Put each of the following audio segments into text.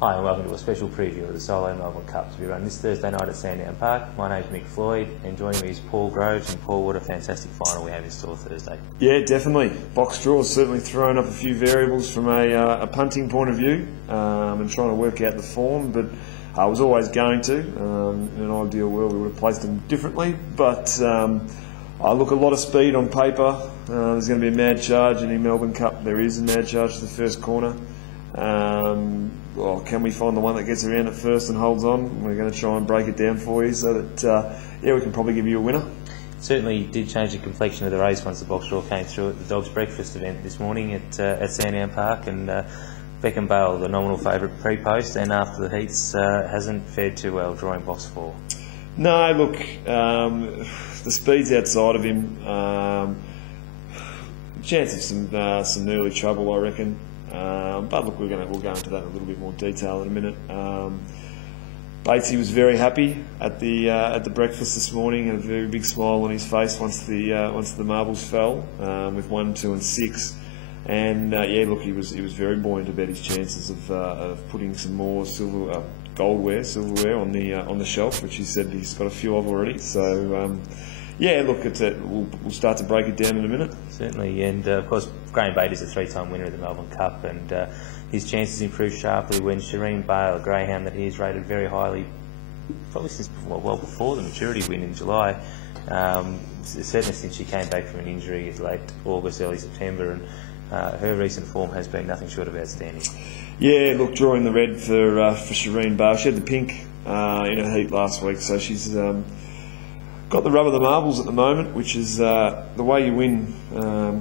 Hi and welcome to a special preview of the Solo Melbourne Cup to be run this Thursday night at Sandown Park. My name's Mick Floyd and joining me is Paul Groves. And Paul, what a fantastic final we have in store Thursday. Yeah, definitely. Box draw has certainly thrown up a few variables from a punting point of view and trying to work out the form, but I was always going to. In an ideal world we would have placed them differently, but I look a lot of speed on paper. There's going to be a mad charge, and in Melbourne Cup there is a mad charge to the first corner. Well, can we find the one that gets around at first and holds on? We're going to try and break it down for you so that we can probably give you a winner. Certainly did change the complexion of the race once the box draw came through at the Dogs Breakfast event this morning at Sandown Park, and Beckham Bale, the nominal favourite pre-post, and after the heats hasn't fared too well, drawing box 4. No, look, the speed's outside of him. Chance of some early trouble, I reckon. But look, we'll go into that in a little bit more detail in a minute. Batesy was very happy at the breakfast this morning, and a very big smile on his face once the marbles fell with 1, 2, and 6. And look, he was very buoyant about his chances of putting some more silverware on the shelf, which he said he's got a few of already. So. Look, we'll start to break it down in a minute. Certainly, and of course, Graham Bader's a 3-time winner of the Melbourne Cup, and his chances improved sharply when Shireen Bale, a greyhound that he has rated very highly, probably since well before the maturity win in July, certainly since she came back from an injury in late August, early September, and her recent form has been nothing short of outstanding. Yeah, look, drawing the red for Shireen Bale. She had the pink in her heat last week, so she's got the rub of the marbles at the moment, which is the way you win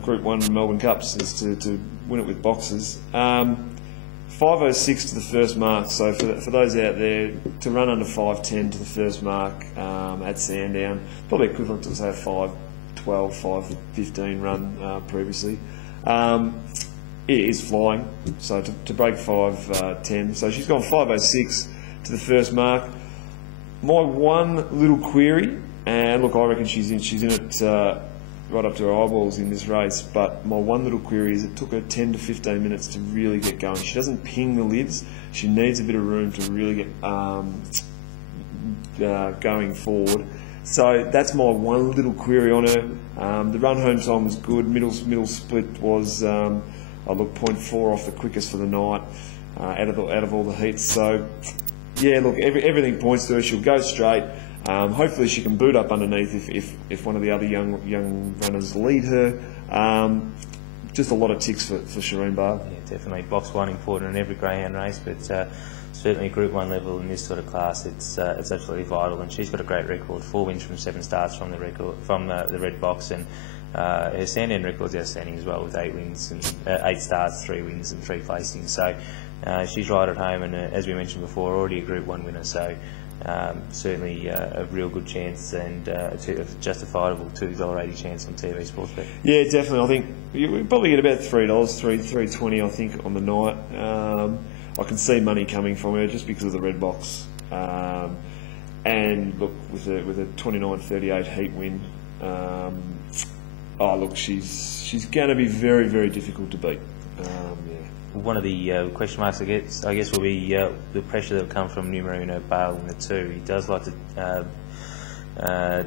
Group 1 Melbourne Cups, is to win it with boxes. 5.06 to the first mark, so for those out there, to run under 5.10 to the first mark at Sandown, probably equivalent to, say, a 5.12, 5.15 run previously. It is flying, so to break 5.10, so she's gone 5.06 to the first mark. My one little query, and look, I reckon she's in it right up to her eyeballs in this race, but my one little query is it took her 10 to 15 minutes to really get going. She doesn't ping the lids. She needs a bit of room to really get going forward. So that's my one little query on her. The run home time was good. Middle split was, I look, 0.4 off the quickest for the night out of all the heats. So, yeah, look, everything points to her. She'll go straight. Hopefully she can boot up underneath if one of the other young runners lead her. Just a lot of ticks for Shireen Bale. Yeah, definitely. Box 1 important in every greyhound race, but certainly Group 1 level in this sort of class, it's absolutely vital. And she's got a great record: 4 wins from 7 starts from the red box, and her Sandown record's outstanding as well, with 8 wins and 8 starts, 3 wins and 3 placings. So she's right at home, and as we mentioned before, already a Group 1 winner. So. Certainly a real good chance, and a justifiable $2.80 chance on TV Sportsbet. Yeah, definitely. I think we probably get about $3, $3.20 I think on the night. I can see money coming from her just because of the red box. And look, with a 29.38 heat win, she's going to be very, very difficult to beat. One of the question marks, I guess, will be the pressure that will come from Numero Bale in the 2. He does like to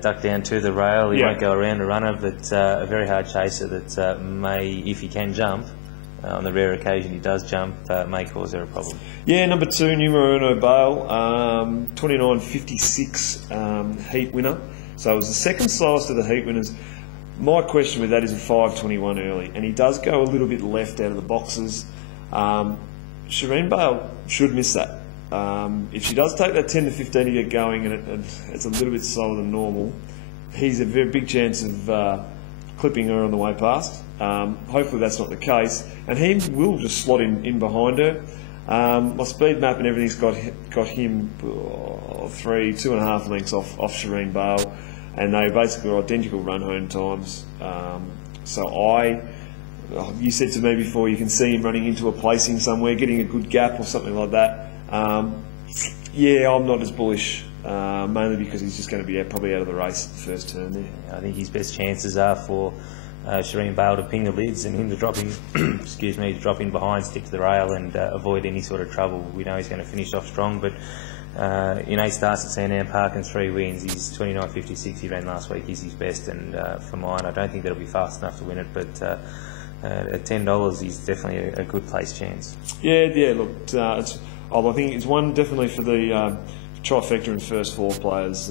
duck down to the rail. He won't go around a runner, but a very hard chaser that may, if he can jump, on the rare occasion he does jump, may cause her a problem. Yeah, number 2, Numero Bale, 29.56 heat winner. So it was the second slowest of the heat winners. My question with that is a 5.21 early, and he does go a little bit left out of the boxes. Shireen Bale should miss that. If she does take that 10 to 15 to get going, and it's a little bit slower than normal, he's a very big chance of clipping her on the way past. Hopefully that's not the case, and he will just slot in behind her. My speed map and everything's got him 2.5 lengths off Shireen Bale, and they basically are identical run home times. You said to me before, you can see him running into a placing somewhere, getting a good gap or something like that. I'm not as bullish, mainly because he's just going to be probably out of the race at the first turn there. I think his best chances are for Shireen Bale to ping the lids and him to drop in, to drop in behind, stick to the rail and avoid any sort of trouble. We know he's going to finish off strong, but in 8 starts at Sandown Park and 3 wins, he's 29.56 he ran last week, he's his best, and for mine I don't think that'll be fast enough to win it, but at $10 he's definitely a good place chance. Yeah, look, I think it's one definitely for the trifecta and first 4 players.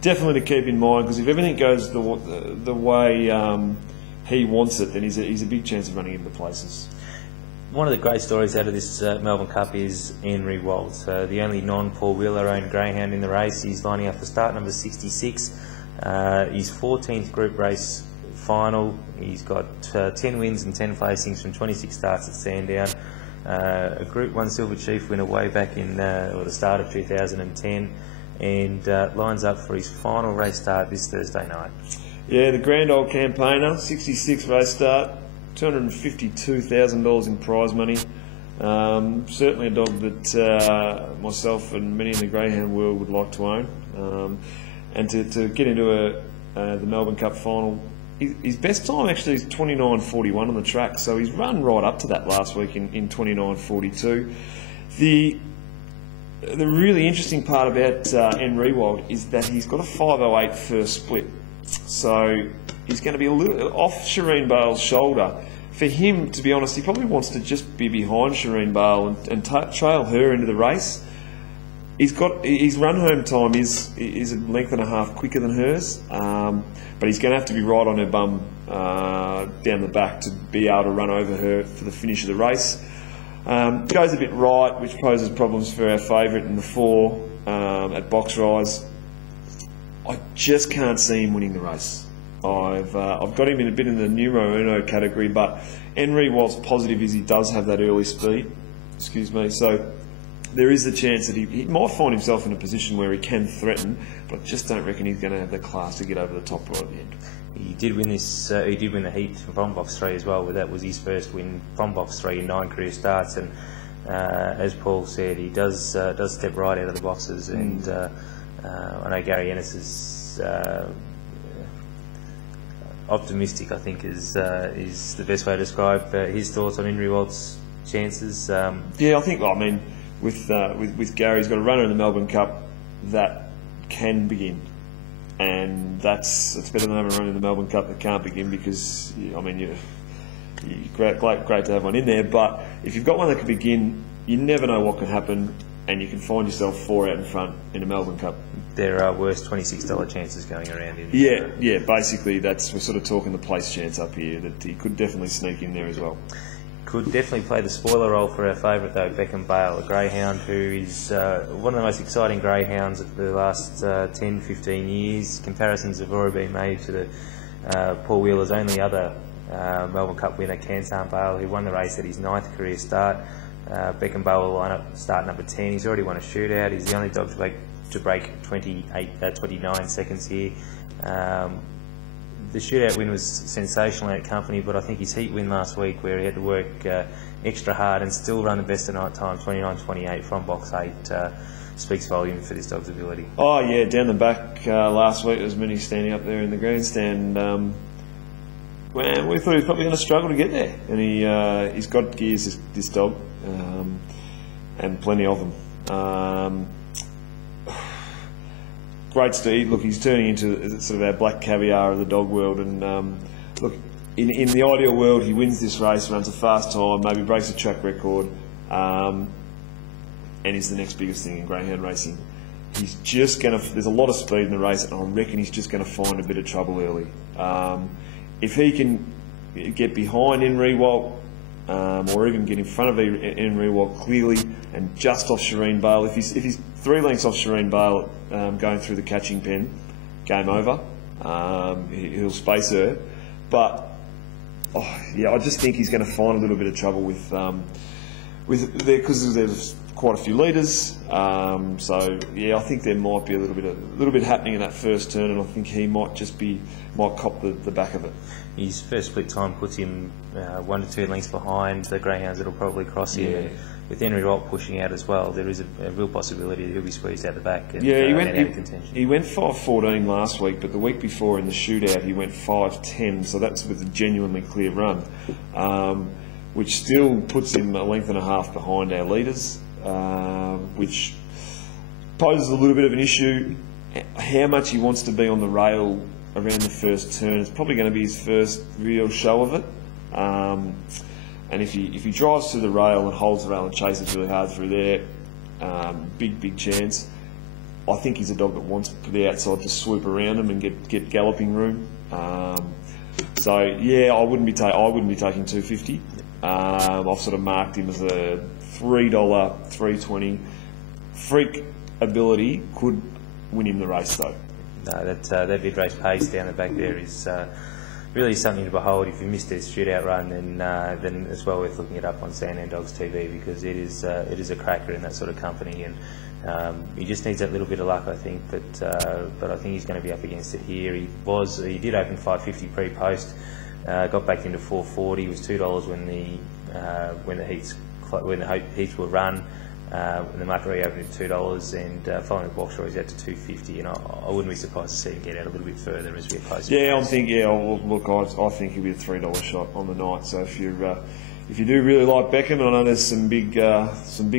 Definitely to keep in mind, because if everything goes the way he wants it, then he's a big chance of running into places. One of the great stories out of this Melbourne Cup is Henry Waltz, the only non-Paul Wheeler-owned greyhound in the race. He's lining up for start number 66, his 14th group race final. He's got 10 wins and 10 placings from 26 starts at Sandown. A Group 1 Silver Chief winner way back in the start of 2010, and lines up for his final race start this Thursday night. Yeah, the Grand Old Campaigner, 66 race start, $252,000 in prize money. Certainly a dog that myself and many in the greyhound world would like to own. And to get into the Melbourne Cup final, his best time actually is 29.41 on the track, so he's run right up to that last week in 29.42. The really interesting part about Henry Wild is that he's got a 5.08 first split, so he's going to be a little off Shireen Bale's shoulder. For him, to be honest, he probably wants to just be behind Shireen Bale and trail her into the race. His run home time is a length and a half quicker than hers, but he's going to have to be right on her bum down the back to be able to run over her for the finish of the race. Goes a bit right, which poses problems for our favourite in the 4 at box rise. I just can't see him winning the race. I've got him in a bit in the numero uno category, but Henry, whilst positive is he does have that early speed, so there is the chance that he might find himself in a position where he can threaten, but I just don't reckon he's going to have the class to get over the top right at the end. He did win this. He did win the heat from box 3 as well. That was his first win from box 3 in 9 career starts, and as Paul said, he does step right out of the boxes. And I know Gary Ennis is optimistic, I think, is the best way to describe his thoughts on Henry Walt's chances. Yeah, I think. With Gary, he's got a runner in the Melbourne Cup that can begin, and it's better than having a runner in the Melbourne Cup that can't begin, because great to have one in there. But if you've got one that can begin, you never know what can happen, and you can find yourself 4 out in front in a Melbourne Cup. There are worse $26 chances going around. Yeah. Basically, we're sort of talking the place chance up here, that he could definitely sneak in there as well. Could definitely play the spoiler role for our favourite though, Beckham Bale, a greyhound who is one of the most exciting greyhounds of the last 10-15 years. Comparisons have already been made to the Paul Wheeler's only other Melbourne Cup winner, Sandown Park, who won the race at his 9th career start. Beckham Bale will line up start number 10. He's already won a shootout. He's the only dog to break 29 seconds here. The shootout win was sensational at company, but I think his heat win last week, where he had to work extra hard and still run the best of night time, 29.28 from box 8, speaks volume for this dog's ability. Oh yeah, down the back last week there was many standing up there in the grandstand. We thought he was probably going to struggle to get there, and he's got gears, this dog, and plenty of them. Great speed. Look, he's turning into sort of our black caviar of the dog world. And look, in the ideal world, he wins this race, runs a fast time, maybe breaks a track record, and is the next biggest thing in greyhound racing. He's just going to. There's a lot of speed in the race, and I reckon he's just going to find a bit of trouble early. If he can get behind Henry Walt, or even get in front of Henry Walt clearly and just off Shireen Bale, if he's 3 lengths off Shireen Bale going through the catching pen, game over. He'll space her, but I just think he's going to find a little bit of trouble because there's quite a few leaders. So yeah, I think there might be a little bit happening in that first turn, and I think he might cop the back of it. His first split time puts him 1 to 2 lengths behind the greyhounds that'll probably cross him. with Henry Rolt pushing out as well, there is a real possibility that he'll be squeezed out the back and, yeah, and out of contention. He went 5.14 last week, but the week before in the shootout he went 5.10, so that's with a genuinely clear run, which still puts him a length and a half behind our leaders, which poses a little bit of an issue. How much he wants to be on the rail around the first turn, it's probably going to be his first real show of it. And if he drives to the rail and holds the rail and chases really hard through there, big chance. I think he's a dog that wants the outside to swoop around him and get galloping room. So yeah, I wouldn't be taking 250. I've sort of marked him as a $3, $3.20. Freak ability could win him the race though. No, that mid-race pace down the back there is really something to behold. If you missed his shootout run, then it's well worth looking it up on Sandown Dogs TV, because it is a cracker in that sort of company, and he just needs that little bit of luck, I think. But I think he's going to be up against it here. He did open 550 pre-post, got back into 440. It was $2 when the heats were run. And the market reopened at $2, and following the box draw, he's out to 250, and I wouldn't be surprised to see him get out a little bit further as we approach. Yeah, I think I think he'll be a $3 shot on the night. So if you do really like Beckham, and I know there's some big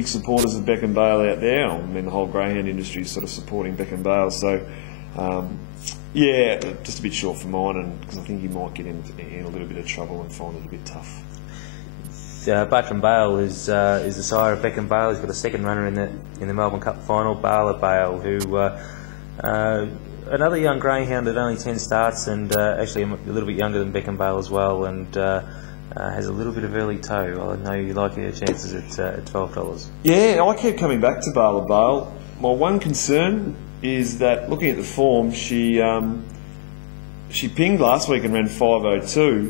supporters of Beckham Bale out there. I mean, the whole greyhound industry is sort of supporting Beckham Bale. So yeah, just a bit short for mine, and because I think he might get in a little bit of trouble and find it a bit tough. Bartram Bale is the sire of Beckham Bale. He's got a second runner in the Melbourne Cup final, Bale who another young greyhound at only 10 starts, and actually a little bit younger than Beckham Bale as well, and has a little bit of early toe. I know you like her chances at $12. Yeah, I keep coming back to Bale. My one concern is that looking at the form, she pinged last week and ran 5.02,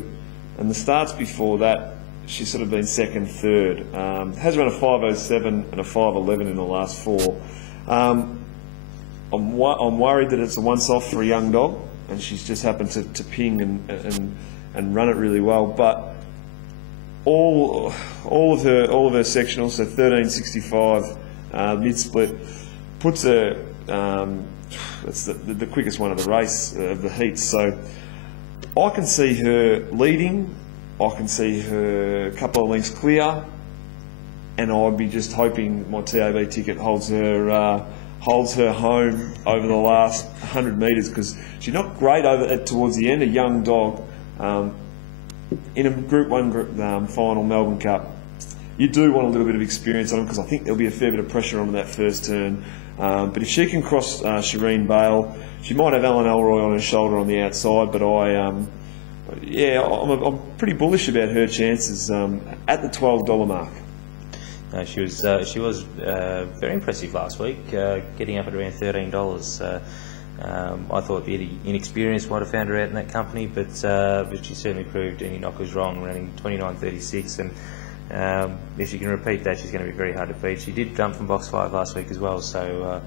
and the starts before that, she's sort of been second, third. Has run a 5.07 and a 5.11 in the last four. I'm worried that it's a once-off for a young dog, and she's just happened to ping and run it really well. But all of her sectionals, so 13.65 mid-split, puts her. It's the quickest one of the race of the heats. So I can see her leading. I can see her a couple of lengths clear, and I'd be just hoping my TAB ticket holds her home over the last 100 metres, because she's not great towards the end. A young dog in a Group 1 final Melbourne Cup, you do want a little bit of experience on them, because I think there'll be a fair bit of pressure on that first turn. But if she can cross Shireen Bale, she might have Alan Elroy on her shoulder on the outside, but I'm pretty bullish about her chances at the $12 mark. No, she was very impressive last week, getting up at around $13. I thought the inexperience might have found her out in that company, but she certainly proved any knockers wrong, running 29.36, and if she can repeat that, she's going to be very hard to beat. She did jump from box 5 last week as well, so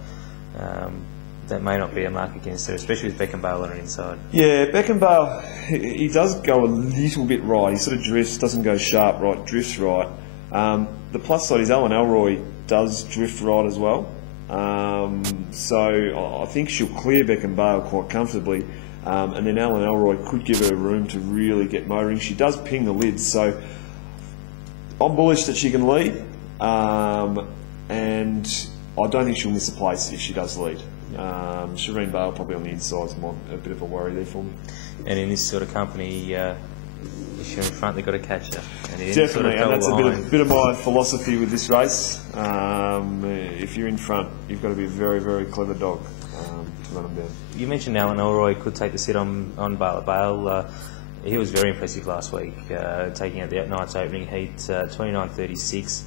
that may not be a mark against her, especially with Beckham Bale on her inside. Yeah, Beckham Bale, he does go a little bit right. He sort of drifts, doesn't go sharp right, drifts right. The plus side is Alan Elroy does drift right as well. So I think she'll clear Beckham Bale quite comfortably. And then Alan Elroy could give her room to really get motoring. She does ping the lids, so I'm bullish that she can lead. And I don't think she'll miss a place if she does lead. Shireen Bale probably on the inside is a bit of a worry there for me. And in this sort of company, if you're in front, they've got to catch her. And definitely, sort of and that's a bit of my philosophy with this race. If you're in front, you've got to be a very, very clever dog to run them down. You mentioned Alan Elroy could take the sit on Bale. He was very impressive last week, taking out the night's opening heat, 29.36.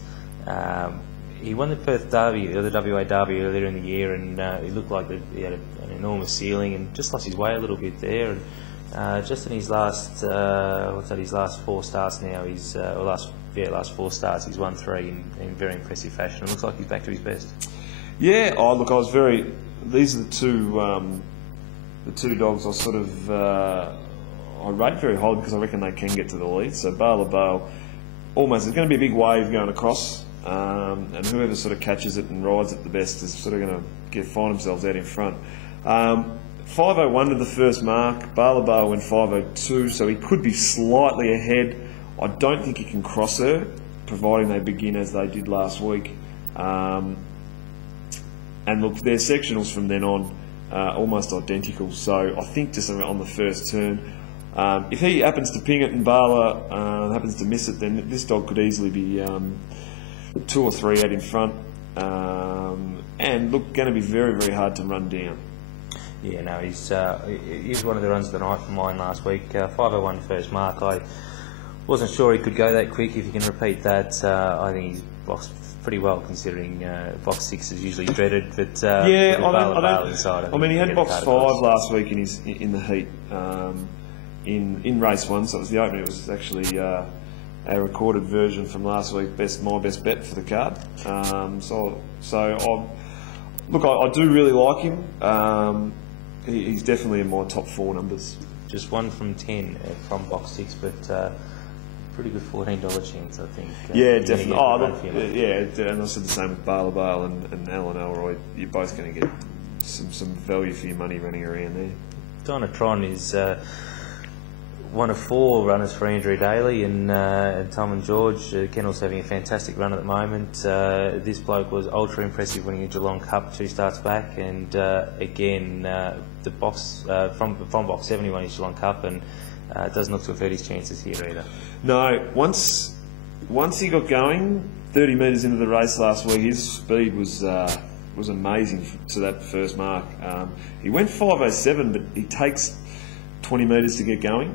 He won the Perth Derby, or the WA Derby earlier in the year, and he looked like he had an enormous ceiling, and just lost his way a little bit there. And just in his last, his last 4 starts now, last 4 starts, he's won 3 in very impressive fashion. It looks like he's back to his best. Yeah, look, these are the two dogs I sort of, I rate very highly because I reckon they can get to the lead. So Bale, almost, there's going to be a big wave going across. and whoever sort of catches it and rides it the best is sort of going to find themselves out in front. 5:01 to the first mark. Bala went 5:02, so he could be slightly ahead. I don't think he can cross her, providing they begin as they did last week. And look, their sectionals from then on almost identical. So I think just on the first turn, if he happens to ping it and Bala happens to miss it, then this dog could easily be 2 or 3 out in front. And look, going to be very, very hard to run down. Yeah, no, he's one of the runs of the night for mine last week. 5:01 first mark. I wasn't sure he could go that quick. If you can repeat that, I think he's boxed pretty well, considering box 6 is usually dreaded. But yeah, inside, I mean, he had box 5 last week in the heat in race 1, so it was the opener. It was actually a recorded version from last week. My best bet for the card. I do really like him. He's definitely in my top 4 numbers. Just 1 from 10 from box 6, but pretty good $14 chance, I think. Yeah, definitely. And I said the same with Bala and Alan Elroy. You're both going to get some value for your money running around there. Donatron is one of 4 runners for Andrew Daly and Tom and George. Kennel's having a fantastic run at the moment. This bloke was ultra impressive winning a Geelong Cup 2 starts back, and again the box from box 7 he won his Geelong Cup, and doesn't look to have hurt his chances here either. No, once he got going, 30 metres into the race last week, his speed was amazing to that first mark. He went 5:07, but he takes 20 metres to get going.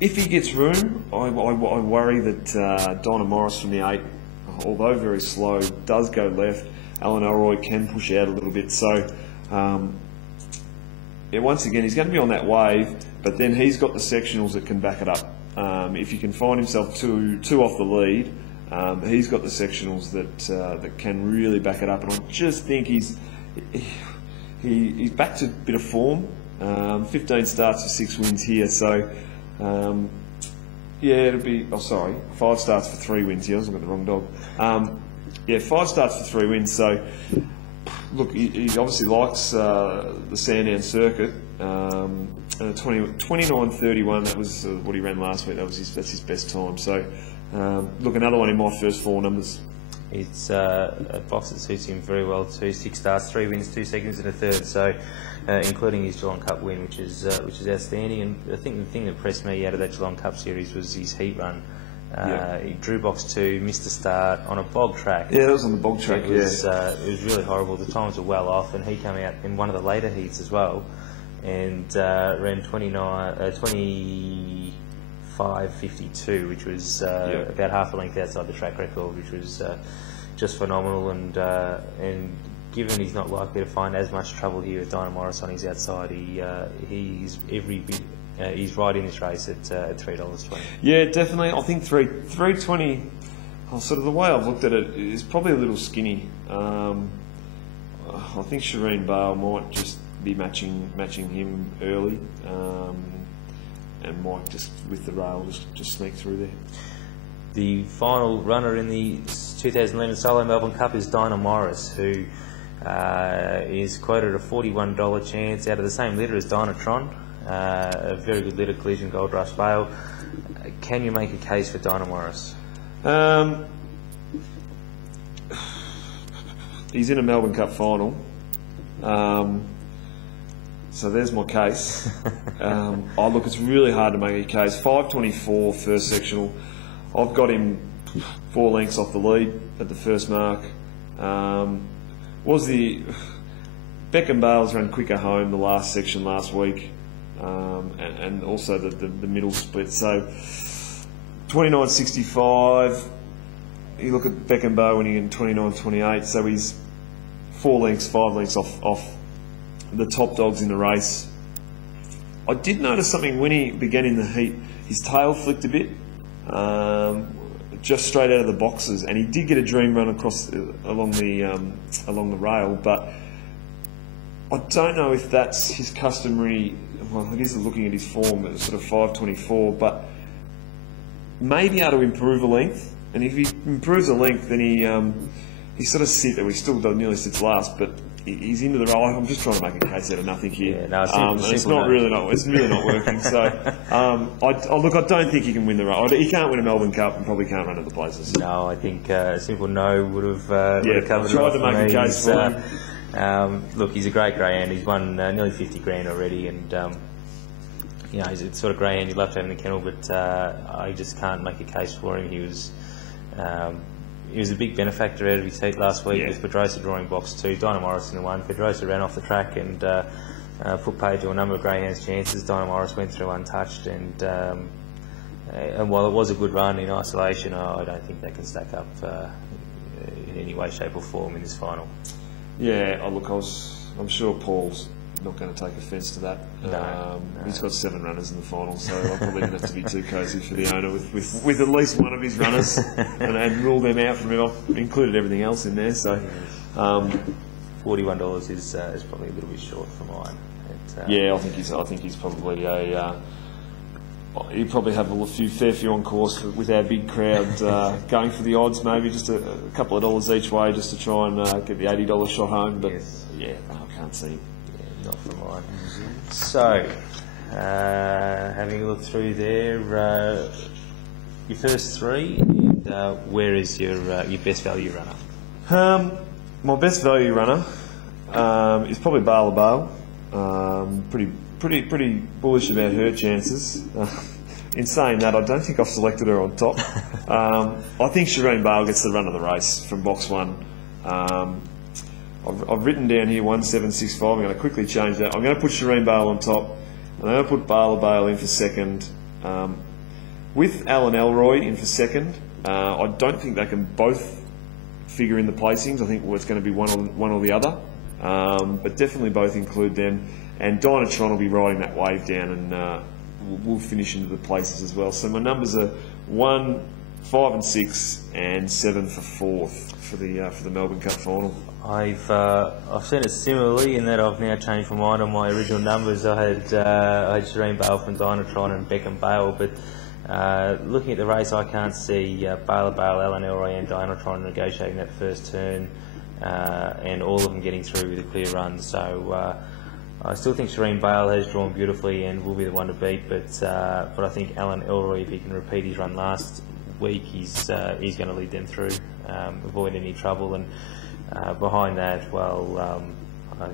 If he gets room, I worry that Donna Morris from the 8, although very slow, does go left. Alan Elroy can push out a little bit. So, once again, he's going to be on that wave, but then he's got the sectionals that can back it up. If he can find himself two off the lead, he's got the sectionals that can really back it up. And I just think he's back to a bit of form. 15 starts for 6 wins here, so it'll be. 5 starts for 3 wins here. I was looking at the wrong dog. 5 starts for 3 wins. So look, he obviously likes the Sandown circuit. 29:31. That was what he ran last week. That's his best time. So look, another one in my first 4 numbers. It's a box that suits him very well too. 6 starts, 3 wins, 2 seconds and a third. So, including his Geelong Cup win, which is outstanding. And I think the thing that impressed me out of that Geelong Cup series was his heat run. He drew box 2, missed the start on a bog track. Yeah, that was on the bog track. It was really horrible. The times were well off, and he came out in one of the later heats as well, and ran 25:52, which was about half a length outside the track record, which was just phenomenal. And given he's not likely to find as much trouble here with Dinah Morris on his outside, he's every bit. He's right in this race at $3.20. Yeah, definitely. I think $3.20. Sort of the way I've looked at it is probably a little skinny. I think Shireen Bale might just be matching him early. And might just with the rail just sneak through there. The final runner in the 2011 Solo Melbourne Cup is Dinah Morris, who is quoted a $41 chance out of the same litter as Donatron. A very good litter, Collision Gold Rush Vale. Can you make a case for Dinah Morris? He's in a Melbourne Cup final. So there's my case. Look, it's really hard to make a case. 5:24 first sectional. I've got him 4 lengths off the lead at the first mark. Beckham Bales ran quicker home the last section last week, and also the middle split. So 29:65. You look at Beckham Bale winning in 29:28. So he's 4 lengths, 5 lengths off the top dogs in the race. I did notice something when he began in the heat. His tail flicked a bit, just straight out of the boxes, and he did get a dream run across along the rail. But I don't know if that's his customary. Well, it is looking at his form at sort of 5:24, but maybe able to improve a length. and if he improves the length, then he sort of he still nearly sits last, but he's into the role. I'm just trying to make a case out of nothing here. Yeah, no, it's really not working. So, I don't think he can win the run. He can't win a Melbourne Cup and probably can't run other places. No, I think a simple no would have covered it. Tried off to make a case for him. Look, he's a great greyhound. He's won nearly 50 grand already, and he's a sort of greyhound you'd love to have in the kennel, but I just can't make a case for him. He was a big benefactor out of his heat last week with Pedrosa drawing box 2. Dinah Morrison won. Pedrosa ran off the track and put paid to a number of greyhounds' chances. Dinah Morris went through untouched, and while it was a good run in isolation, I don't think they can stack up in any way, shape or form in this final. Yeah, look, I'm sure Paul's not going to take offence to that. No. He's got 7 runners in the final, so I'm probably going to have to be too cosy for the owner with at least one of his runners and rule them out from him. I've included everything else in there, so $41 is probably a little bit short for mine. I think he's probably he'll probably have a fair few on course with our big crowd going for the odds, maybe just a couple of dollars each way just to try and get the $80 shot home. But I can't see him. Not for mine. So, having a look through there, your first 3, and where is your best value runner? My best value runner is probably Bale. Pretty bullish about her chances. In saying that, I don't think I've selected her on top. I think Shireen Bale gets the run of the race from box 1. I've written down here 1765. I'm going to quickly change that. I'm going to put Shireen Bale on top, and I'm going to put Bale in for second. With Alan Elroy in for second, I don't think they can both figure in the placings. I think it's going to be one or the other, but definitely both include them. And Dynatron will be riding that wave down, and we'll finish into the places as well. So my numbers are 1, 5 and 6, and 7 for 4th for the Melbourne Cup final. I've seen it similarly in that I've now changed my mind on my original numbers. I had Shireen Bale from Dynatron and Beckham Bale, but looking at the race, I can't see Bale, Alan Elroy and Dynatron negotiating that first turn, and all of them getting through with a clear run. So I still think Shireen Bale has drawn beautifully and will be the one to beat, but I think Alan Elroy, if he can repeat his run last week, he's going to lead them through, avoid any trouble. And behind that, I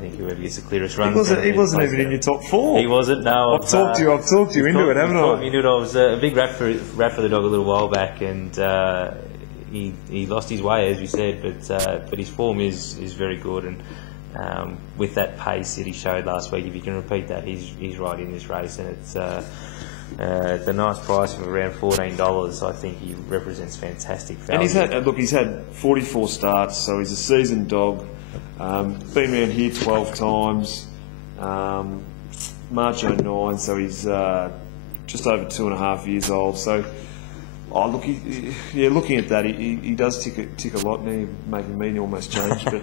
think whoever gets the clearest run. He wasn't even in your top 4. He wasn't. No, I've talked you into it, haven't I? You knew I was a big rat for the dog a little while back, and he lost his way, as you said, but his form is very good, and with that pace that he showed last week, if he can repeat that, he's right in this race, and it's a nice price of around $14. I think he represents fantastic value. And he's had 44 starts, so he's a seasoned dog. Been around here 12 times. March 09, so he's just over 2.5 years old. So, looking at that, he does tick a lot. Now you're making me almost change, but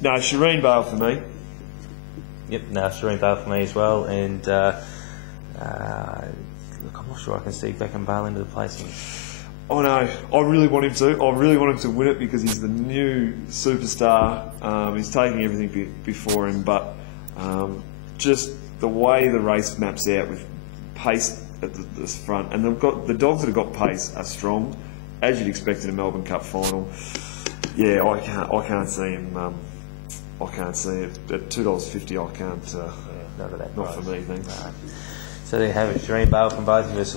no, Shireen Bale for me. Yep, no, Shireen Bale for me as well, and. Look, I'm not sure I can see Beckham Bale into the placing. Oh no, I really want him to. I really want him to win it because he's the new superstar. He's taking everything before him, but just the way the race maps out with pace at the front, and the dogs that have got pace are strong, as you'd expect in a Melbourne Cup final. Yeah, I can't see him. I can't see it at $2.50. I can't. None of that. Not for me, thanks. So there you have it, Shireen Bale from both of us.